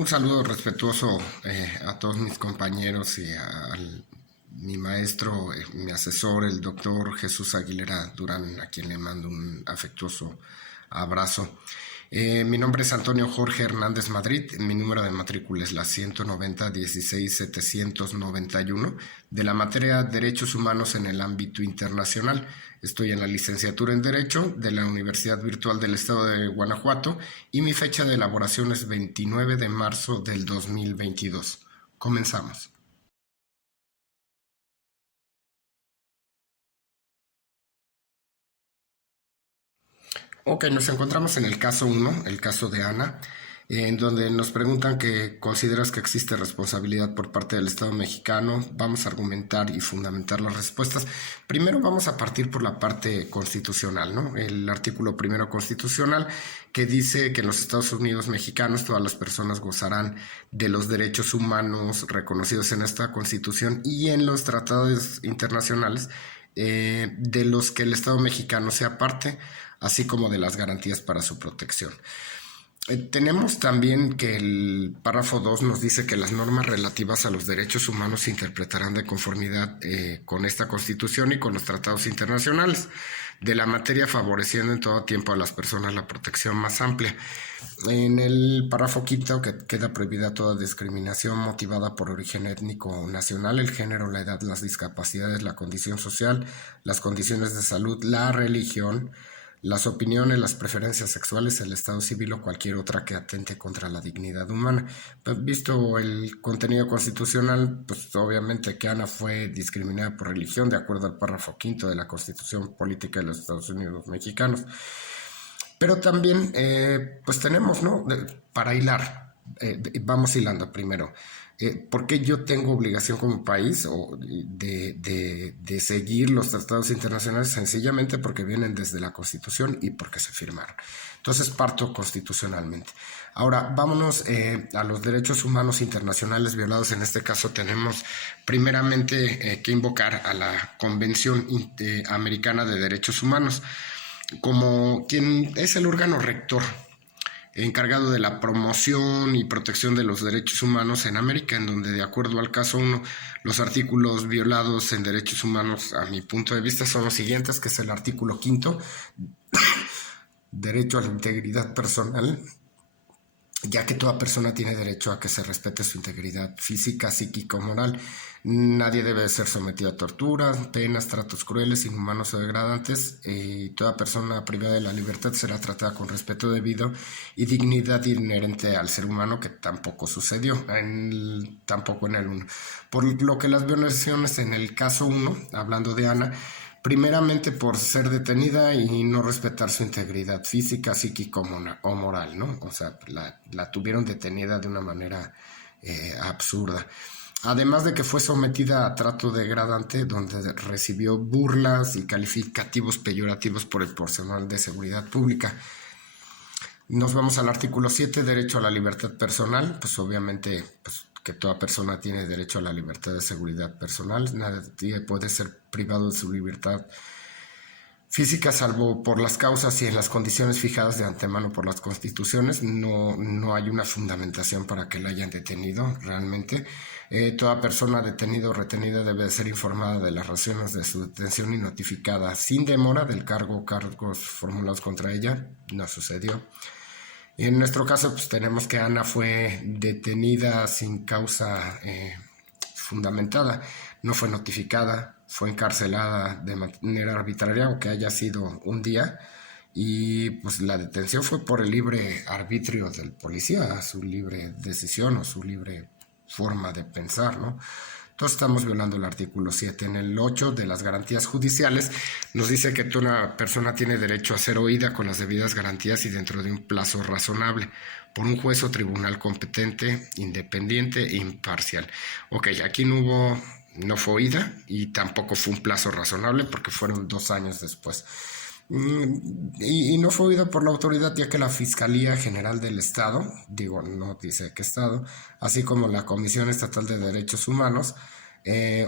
Un saludo respetuoso a todos mis compañeros y mi maestro, mi asesor, el doctor Jesús Aguilera Durán, a quien le mando un afectuoso abrazo. Mi nombre es Antonio Jorge Hernández Madrid, mi número de matrícula es la 190-16-791 de la materia Derechos Humanos en el ámbito internacional. Estoy en la licenciatura en Derecho de la Universidad Virtual del Estado de Guanajuato y mi fecha de elaboración es 29 de marzo del 2022. Comenzamos. Ok, nos encontramos en el caso 1, el caso de Ana, en donde nos preguntan que consideras que existe responsabilidad por parte del Estado mexicano. Vamos a argumentar y fundamentar las respuestas. Primero vamos a partir por la parte constitucional, ¿no? El artículo primero constitucional que dice que en los Estados Unidos mexicanos todas las personas gozarán de los derechos humanos reconocidos en esta Constitución y en los tratados internacionales de los que el Estado mexicano sea parte, así como de las garantías para su protección. Tenemos también que el párrafo 2 nos dice que las normas relativas a los derechos humanos se interpretarán de conformidad con esta Constitución y con los tratados internacionales de la materia, favoreciendo en todo tiempo a las personas la protección más amplia. En el párrafo quinto, que queda prohibida toda discriminación motivada por origen étnico nacional, el género, la edad, las discapacidades, la condición social, las condiciones de salud, la religión, las opiniones, las preferencias sexuales, el estado civil o cualquier otra que atente contra la dignidad humana. Pues, visto el contenido constitucional, pues obviamente que Ana fue discriminada por religión de acuerdo al párrafo quinto de la Constitución Política de los Estados Unidos Mexicanos. Pero también, pues tenemos, ¿no? Para hilar, vamos hilando primero. ¿Por qué yo tengo obligación como país de seguir los tratados internacionales? Sencillamente porque vienen desde la Constitución y porque se firmaron. Entonces parto constitucionalmente. Ahora, vámonos a los derechos humanos internacionales violados. En este caso tenemos primeramente que invocar a la Convención Americana de Derechos Humanos como quien es el órgano rector encargado de la promoción y protección de los derechos humanos en América, en donde de acuerdo al caso 1, los artículos violados en derechos humanos, a mi punto de vista, son los siguientes, que es el artículo quinto, derecho a la integridad personal, ya que toda persona tiene derecho a que se respete su integridad física, psíquica o moral. Nadie debe ser sometido a torturas, penas, tratos crueles, inhumanos o degradantes, y toda persona privada de la libertad será tratada con respeto debido y dignidad inherente al ser humano, que tampoco sucedió, tampoco en el 1. Por lo que las violaciones en el caso 1, hablando de Ana, primeramente por ser detenida y no respetar su integridad física, psíquica o moral, ¿no? O sea, la tuvieron detenida de una manera absurda. Además de que fue sometida a trato degradante, donde recibió burlas y calificativos peyorativos por el personal de seguridad pública. Nos vamos al artículo 7, derecho a la libertad personal. Pues obviamente que toda persona tiene derecho a la libertad de seguridad personal. Nadie puede ser privado de su libertad física salvo por las causas y en las condiciones fijadas de antemano por las constituciones. No hay una fundamentación para que la hayan detenido realmente. Toda persona detenida o retenida debe ser informada de las razones de su detención y notificada sin demora del cargo o cargos formulados contra ella. No sucedió. En nuestro caso, pues tenemos que Ana fue detenida sin causa fundamentada, no fue notificada, fue encarcelada de manera arbitraria, aunque haya sido un día, y pues la detención fue por el libre arbitrio del policía, su libre decisión o su libre forma de pensar, ¿no? Entonces estamos violando el artículo 7. En el 8 de las garantías judiciales nos dice que toda persona tiene derecho a ser oída con las debidas garantías y dentro de un plazo razonable por un juez o tribunal competente, independiente e imparcial. Ok, aquí no fue oída y tampoco fue un plazo razonable porque fueron 2 años después. Y no fue oído por la autoridad, ya que la Fiscalía General del Estado, no dice qué Estado, así como la Comisión Estatal de Derechos Humanos,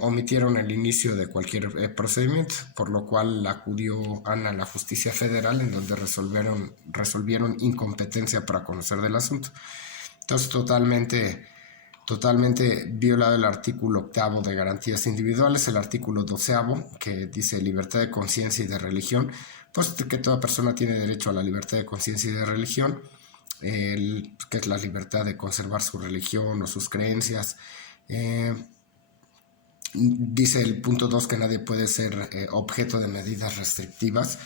omitieron el inicio de cualquier procedimiento, por lo cual acudió Ana a la Justicia Federal, en donde resolvieron incompetencia para conocer del asunto. Entonces, totalmente violado el artículo 8 de garantías individuales, el artículo 12 que dice libertad de conciencia y de religión, pues que toda persona tiene derecho a la libertad de conciencia y de religión, que es la libertad de conservar su religión o sus creencias. Dice el punto 2 que nadie puede ser objeto de medidas restrictivas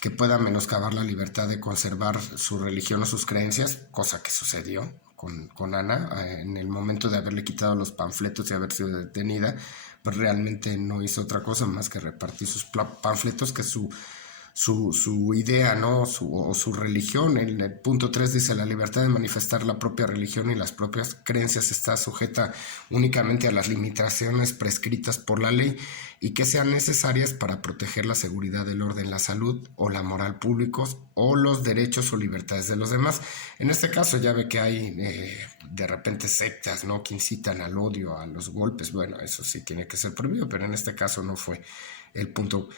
que puedan menoscabar la libertad de conservar su religión o sus creencias, cosa que sucedió con Ana en el momento de haberle quitado los panfletos y haber sido detenida, pues realmente no hizo otra cosa más que repartir sus panfletos, que su idea, ¿no? Su religión. En el punto 3 dice: la libertad de manifestar la propia religión y las propias creencias está sujeta únicamente a las limitaciones prescritas por la ley y que sean necesarias para proteger la seguridad, el orden, la salud o la moral públicos o los derechos o libertades de los demás. En este caso ya ve que hay de repente sectas, ¿no?, que incitan al odio, a los golpes. Bueno, eso sí tiene que ser prohibido, pero en este caso no fue el punto.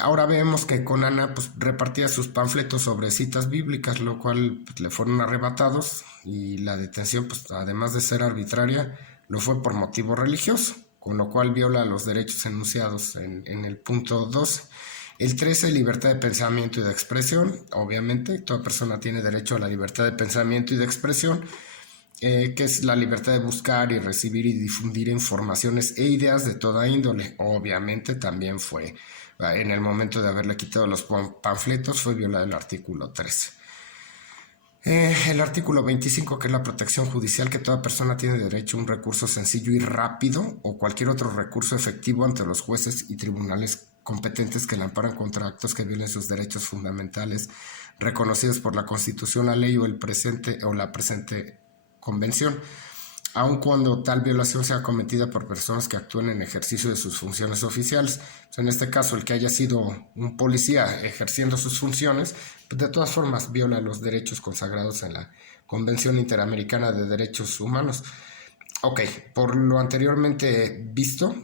Ahora vemos que con Ana pues repartía sus panfletos sobre citas bíblicas, lo cual pues, le fueron arrebatados, y la detención, pues además de ser arbitraria, lo fue por motivo religioso, con lo cual viola los derechos enunciados en el punto 12. El 13, libertad de pensamiento y de expresión. Obviamente, toda persona tiene derecho a la libertad de pensamiento y de expresión, que es la libertad de buscar y recibir y difundir informaciones e ideas de toda índole. Obviamente también fue, en el momento de haberle quitado los panfletos, fue violado el artículo 13. El artículo 25, que es la protección judicial, que toda persona tiene derecho a un recurso sencillo y rápido o cualquier otro recurso efectivo ante los jueces y tribunales competentes que le amparan contra actos que violen sus derechos fundamentales reconocidos por la Constitución, la ley o la presente convención, aun cuando tal violación sea cometida por personas que actúen en ejercicio de sus funciones oficiales. En este caso, el que haya sido un policía ejerciendo sus funciones, pues de todas formas viola los derechos consagrados en la Convención Interamericana de Derechos Humanos. Ok, por lo anteriormente visto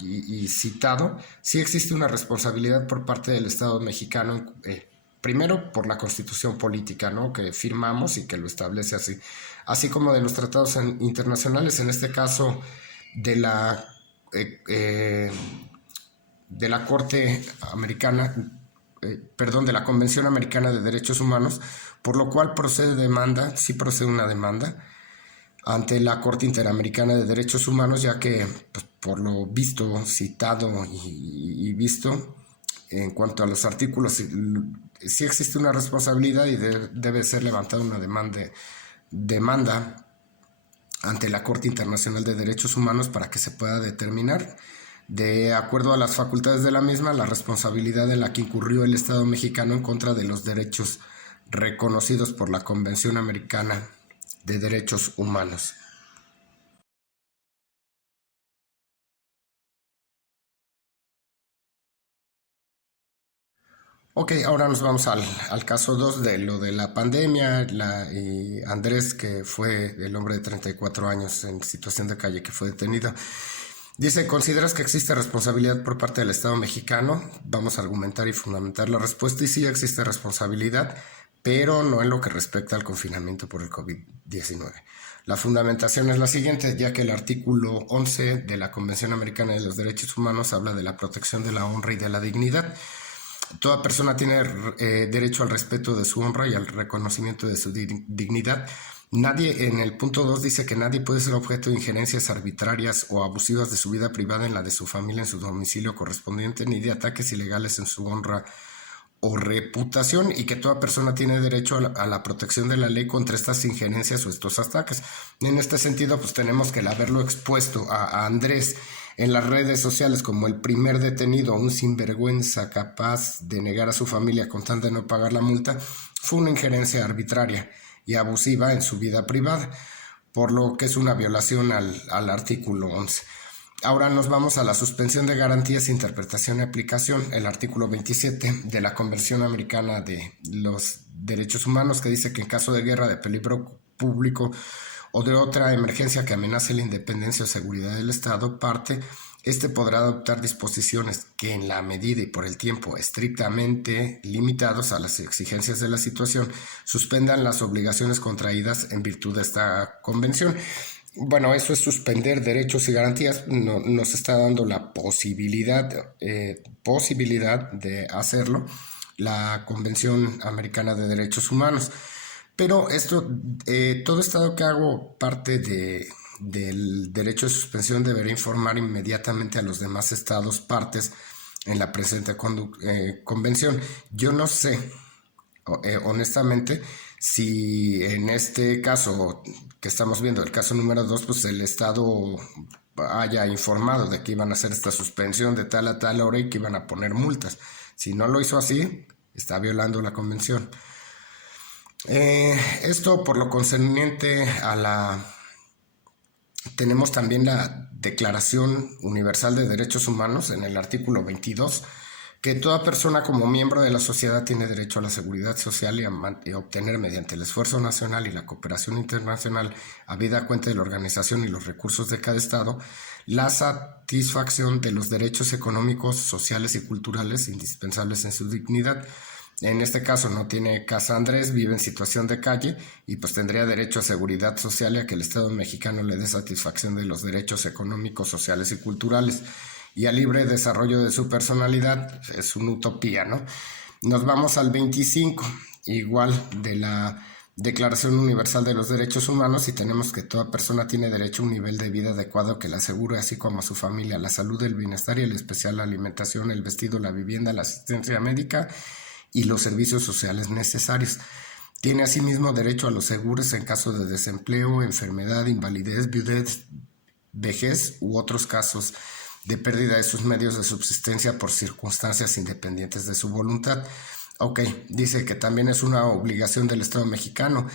y citado, sí existe una responsabilidad por parte del Estado mexicano, primero por la Constitución política, ¿no?, que firmamos y que lo establece así como de los tratados internacionales, en este caso de la Corte Americana, de la Convención Americana de Derechos Humanos, por lo cual procede una demanda ante la Corte Interamericana de Derechos Humanos, ya que pues, por lo visto, citado y visto, en cuanto a los artículos, sí existe una responsabilidad y debe ser levantada una demanda ante la Corte Internacional de Derechos Humanos para que se pueda determinar, de acuerdo a las facultades de la misma, la responsabilidad en la que incurrió el Estado mexicano en contra de los derechos reconocidos por la Convención Americana de Derechos Humanos. Ok, ahora nos vamos al caso 2 de lo de la pandemia, y Andrés, que fue el hombre de 34 años en situación de calle que fue detenido. Dice: ¿consideras que existe responsabilidad por parte del Estado mexicano? Vamos a argumentar y fundamentar la respuesta, y sí existe responsabilidad, pero no en lo que respecta al confinamiento por el COVID-19. La fundamentación es la siguiente, ya que el artículo 11 de la Convención Americana de los Derechos Humanos habla de la protección de la honra y de la dignidad. Toda persona tiene derecho al respeto de su honra y al reconocimiento de su dignidad. Nadie, en el punto 2 dice que nadie puede ser objeto de injerencias arbitrarias o abusivas de su vida privada, en la de su familia, en su domicilio correspondiente, ni de ataques ilegales en su honra o reputación, y que toda persona tiene derecho a la protección de la ley contra estas injerencias o estos ataques. En este sentido, pues tenemos que el haberlo expuesto a Andrés en las redes sociales como el primer detenido, un sinvergüenza capaz de negar a su familia con tal de no pagar la multa, fue una injerencia arbitraria y abusiva en su vida privada, por lo que es una violación al artículo 11. Ahora nos vamos a la suspensión de garantías, interpretación y aplicación, el artículo 27 de la Convención Americana de los Derechos Humanos, que dice que en caso de guerra, de peligro público o de otra emergencia que amenace la independencia o seguridad del Estado parte, Este podrá adoptar disposiciones que en la medida y por el tiempo estrictamente limitados a las exigencias de la situación suspendan las obligaciones contraídas en virtud de esta convención. Bueno, eso es suspender derechos y garantías, nos está dando la posibilidad de hacerlo la Convención Americana de Derechos Humanos. Pero todo estado que hago parte del derecho de suspensión deberá informar inmediatamente a los demás estados partes en la presente convención. Yo no sé, honestamente, si en este caso que estamos viendo, el caso número 2, pues el estado haya informado de que iban a hacer esta suspensión de tal a tal hora y que iban a poner multas. Si no lo hizo así, está violando la convención. Esto por lo concerniente a tenemos también la Declaración Universal de Derechos Humanos en el artículo 22, que toda persona como miembro de la sociedad tiene derecho a la seguridad social y a obtener mediante el esfuerzo nacional y la cooperación internacional, habida cuenta de la organización y los recursos de cada estado, la satisfacción de los derechos económicos, sociales y culturales indispensables en su dignidad. En este caso no tiene casa Andrés, vive en situación de calle y pues tendría derecho a seguridad social y a que el Estado mexicano le dé satisfacción de los derechos económicos, sociales y culturales y al libre desarrollo de su personalidad. Es una utopía, ¿no? Nos vamos al 25, igual de la Declaración Universal de los Derechos Humanos, y tenemos que toda persona tiene derecho a un nivel de vida adecuado que le asegure, así como a su familia, la salud, el bienestar y el especial la alimentación, el vestido, la vivienda, la asistencia médica y los servicios sociales necesarios. Tiene asimismo derecho a los seguros en caso de desempleo, enfermedad, invalidez, viudez, vejez u otros casos de pérdida de sus medios de subsistencia por circunstancias independientes de su voluntad. Ok, dice que también es una obligación del Estado mexicano.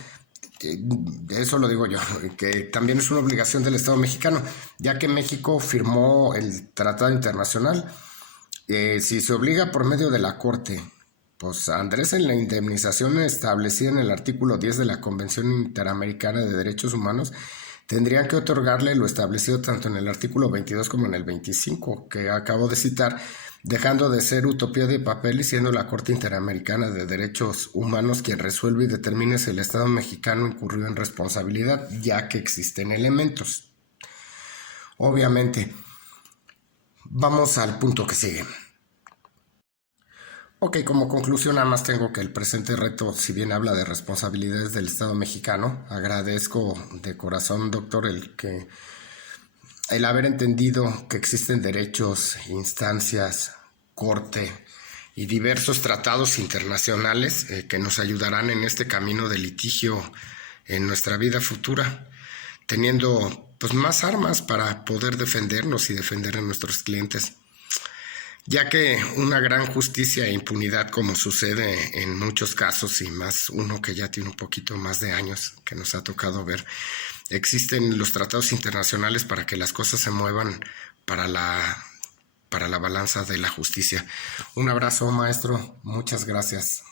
Eso lo digo yo, que también es una obligación del Estado mexicano, ya que México firmó el Tratado Internacional. Si se obliga por medio de la Corte, pues Andrés, en la indemnización establecida en el artículo 10 de la Convención Interamericana de Derechos Humanos, tendrían que otorgarle lo establecido tanto en el artículo 22 como en el 25, que acabo de citar, dejando de ser utopía de papel y siendo la Corte Interamericana de Derechos Humanos quien resuelve y determine si el Estado mexicano incurrió en responsabilidad, ya que existen elementos. Obviamente, vamos al punto que sigue. Ok, como conclusión nada más tengo que el presente reto, si bien habla de responsabilidades del Estado mexicano, agradezco de corazón, doctor, el haber entendido que existen derechos, instancias, corte y diversos tratados internacionales que nos ayudarán en este camino de litigio en nuestra vida futura, teniendo pues más armas para poder defendernos y defender a nuestros clientes. Ya que una gran justicia e impunidad, como sucede en muchos casos, y más uno que ya tiene un poquito más de años que nos ha tocado ver, existen los tratados internacionales para que las cosas se muevan para la balanza de la justicia. Un abrazo, maestro, muchas gracias.